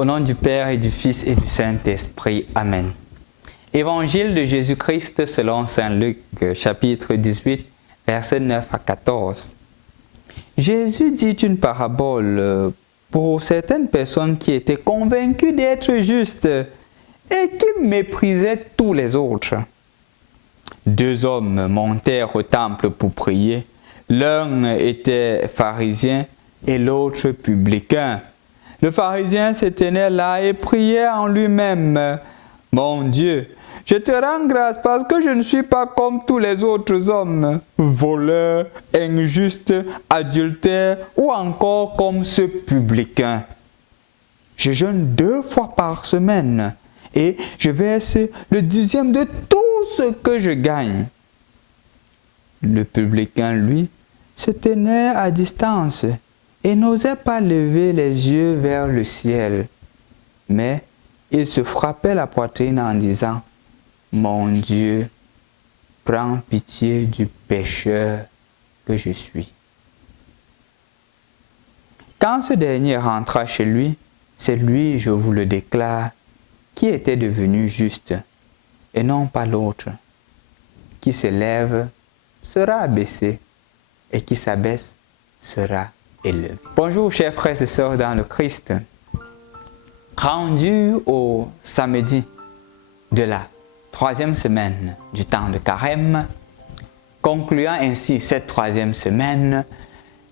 Au nom du Père et du Fils et du Saint-Esprit. Amen. Évangile de Jésus-Christ selon saint Luc, chapitre 18, versets 9 à 14. Jésus dit une parabole pour certaines personnes qui étaient convaincues d'être justes et qui méprisaient tous les autres. Deux hommes montèrent au temple pour prier. L'un était pharisien et l'autre publicain. Le pharisien se tenait là et priait en lui-même. « Mon Dieu, je te rends grâce parce que je ne suis pas comme tous les autres hommes, voleurs, injustes, adultères ou encore comme ce publicain. Je jeûne 2 fois par semaine et je verse le 10e de tout ce que je gagne. » Le publicain, lui, se tenait à distance et n'osait pas lever les yeux vers le ciel. Mais il se frappait la poitrine en disant « Mon Dieu, prends pitié du pécheur que je suis. » Quand ce dernier rentra chez lui, c'est lui, je vous le déclare, qui était devenu juste, et non pas l'autre. Qui se lève sera abaissé, et qui s'abaisse sera élevé. Bonjour chers frères et sœurs dans le Christ. Rendu au samedi de la 3e semaine du temps de carême, concluant ainsi cette 3e semaine,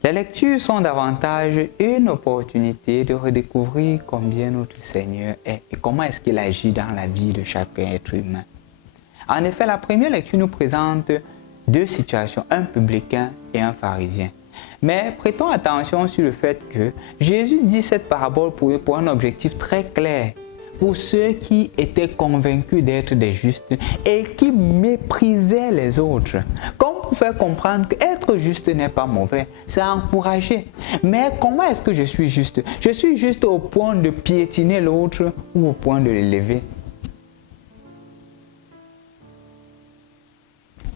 les lectures sont davantage une opportunité de redécouvrir combien notre Seigneur est et comment est-ce qu'il agit dans la vie de chaque être humain. En effet, la première lecture nous présente 2 situations, un publicain et un pharisien. Mais prêtons attention sur le fait que Jésus dit cette parabole pour un objectif très clair, pour ceux qui étaient convaincus d'être des justes et qui méprisaient les autres. Comme pour faire comprendre qu'être juste n'est pas mauvais, c'est encourager. Mais comment est-ce que je suis juste? Je suis juste au point de piétiner l'autre ou au point de l'élever?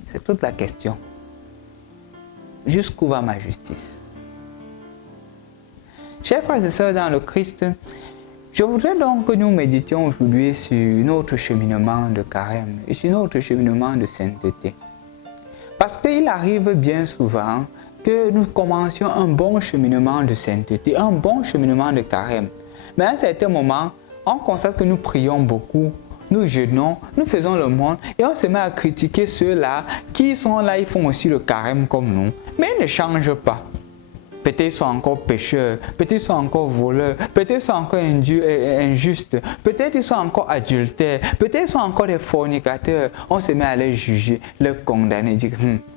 C'est toute la question. Jusqu'où va ma justice? Chers frères et sœurs dans le Christ, je voudrais donc que nous méditions aujourd'hui sur notre cheminement de carême et sur notre cheminement de sainteté. Parce qu'il arrive bien souvent que nous commencions un bon cheminement de sainteté, un bon cheminement de carême. Mais à un certain moment, on constate que nous prions beaucoup, nous jeûnons, nous faisons le monde et on se met à critiquer ceux-là qui sont là, ils font aussi le carême comme nous, mais ils ne changent pas. Peut-être ils sont encore pécheurs, peut-être ils sont encore voleurs, peut-être ils sont encore injustes, peut-être ils sont encore adultères, peut-être ils sont encore des fornicateurs. On se met à les juger, les condamner, dire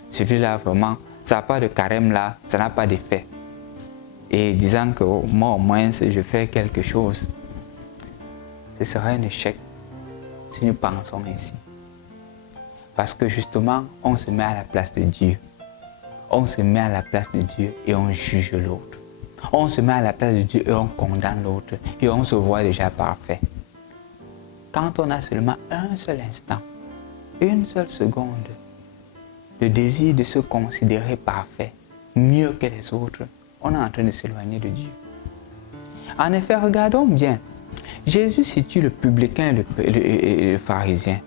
celui-là vraiment, ça n'a pas de carême là, ça n'a pas d'effet. Et disant que moi au moins si je fais quelque chose, ce serait un échec si nous pensons ainsi. Parce que justement, on se met à la place de Dieu. On se met à la place de Dieu et on juge l'autre. On se met à la place de Dieu et on condamne l'autre et on se voit déjà parfait. Quand on a seulement un seul instant, une seule seconde, le désir de se considérer parfait, mieux que les autres, on est en train de s'éloigner de Dieu. En effet, regardons bien. Jésus situe le publicain et le pharisien.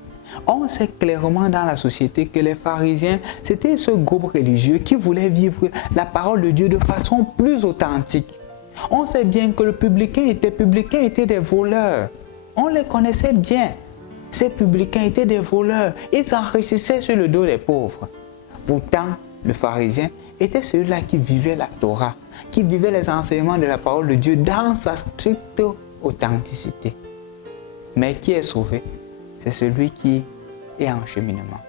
On sait clairement dans la société que les pharisiens, c'était ce groupe religieux qui voulait vivre la parole de Dieu de façon plus authentique. On sait bien que le publicain étaient des voleurs. On les connaissait bien. Ces publicains étaient des voleurs. Ils s'enrichissaient sur le dos des pauvres. Pourtant, le pharisien était celui-là qui vivait la Torah, qui vivait les enseignements de la parole de Dieu dans sa stricte authenticité. Mais qui est sauvé? C'est celui qui est en cheminement.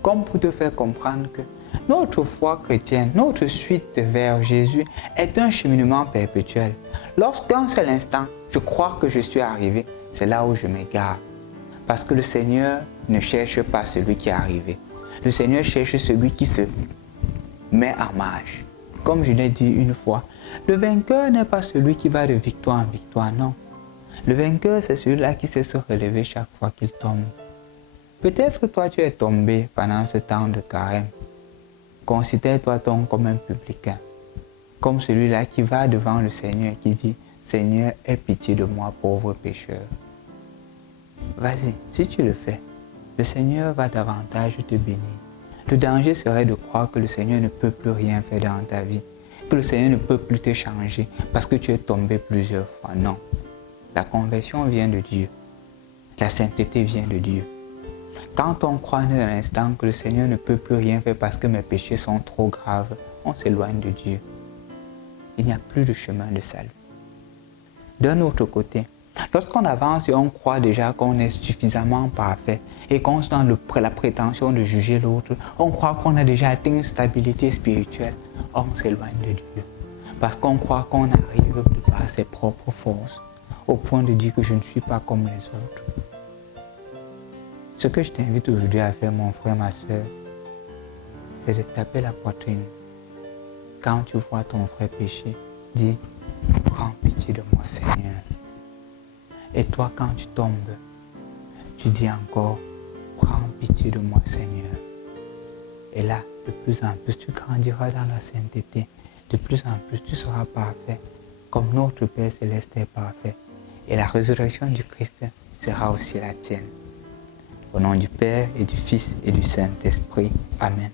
Comme pour te faire comprendre que notre foi chrétienne, notre suite vers Jésus est un cheminement perpétuel. Lorsqu'un seul instant, je crois que je suis arrivé, c'est là où je m'égare. Parce que le Seigneur ne cherche pas celui qui est arrivé. Le Seigneur cherche celui qui se met en marche. Comme je l'ai dit une fois, le vainqueur n'est pas celui qui va de victoire en victoire, non. Le vainqueur, c'est celui-là qui sait se relever chaque fois qu'il tombe. Peut-être toi, tu es tombé pendant ce temps de carême. Considère-toi donc comme un publicain, comme celui-là qui va devant le Seigneur et qui dit « Seigneur, aie pitié de moi, pauvre pécheur. Vas-y, si tu le fais, le Seigneur va davantage te bénir. Le danger serait de croire que le Seigneur ne peut plus rien faire dans ta vie, que le Seigneur ne peut plus te changer parce que tu es tombé plusieurs fois. Non. La conversion vient de Dieu. La sainteté vient de Dieu. Quand on croit dans l'instant que le Seigneur ne peut plus rien faire parce que mes péchés sont trop graves, on s'éloigne de Dieu. Il n'y a plus de chemin de salut. D'un autre côté, lorsqu'on avance et on croit déjà qu'on est suffisamment parfait et qu'on se donne la prétention de juger l'autre, on croit qu'on a déjà atteint une stabilité spirituelle, on s'éloigne de Dieu. Parce qu'on croit qu'on arrive par ses propres forces, au point de dire que je ne suis pas comme les autres. Ce que je t'invite aujourd'hui à faire, mon frère, ma soeur, c'est de taper la poitrine. Quand tu vois ton frère pécher, dis, prends pitié de moi, Seigneur. Et toi, quand tu tombes, tu dis encore, prends pitié de moi, Seigneur. Et là, de plus en plus, tu grandiras dans la sainteté. De plus en plus, tu seras parfait, comme notre Père Céleste est parfait. Et la résurrection du Christ sera aussi la tienne. Au nom du Père et du Fils et du Saint-Esprit. Amen.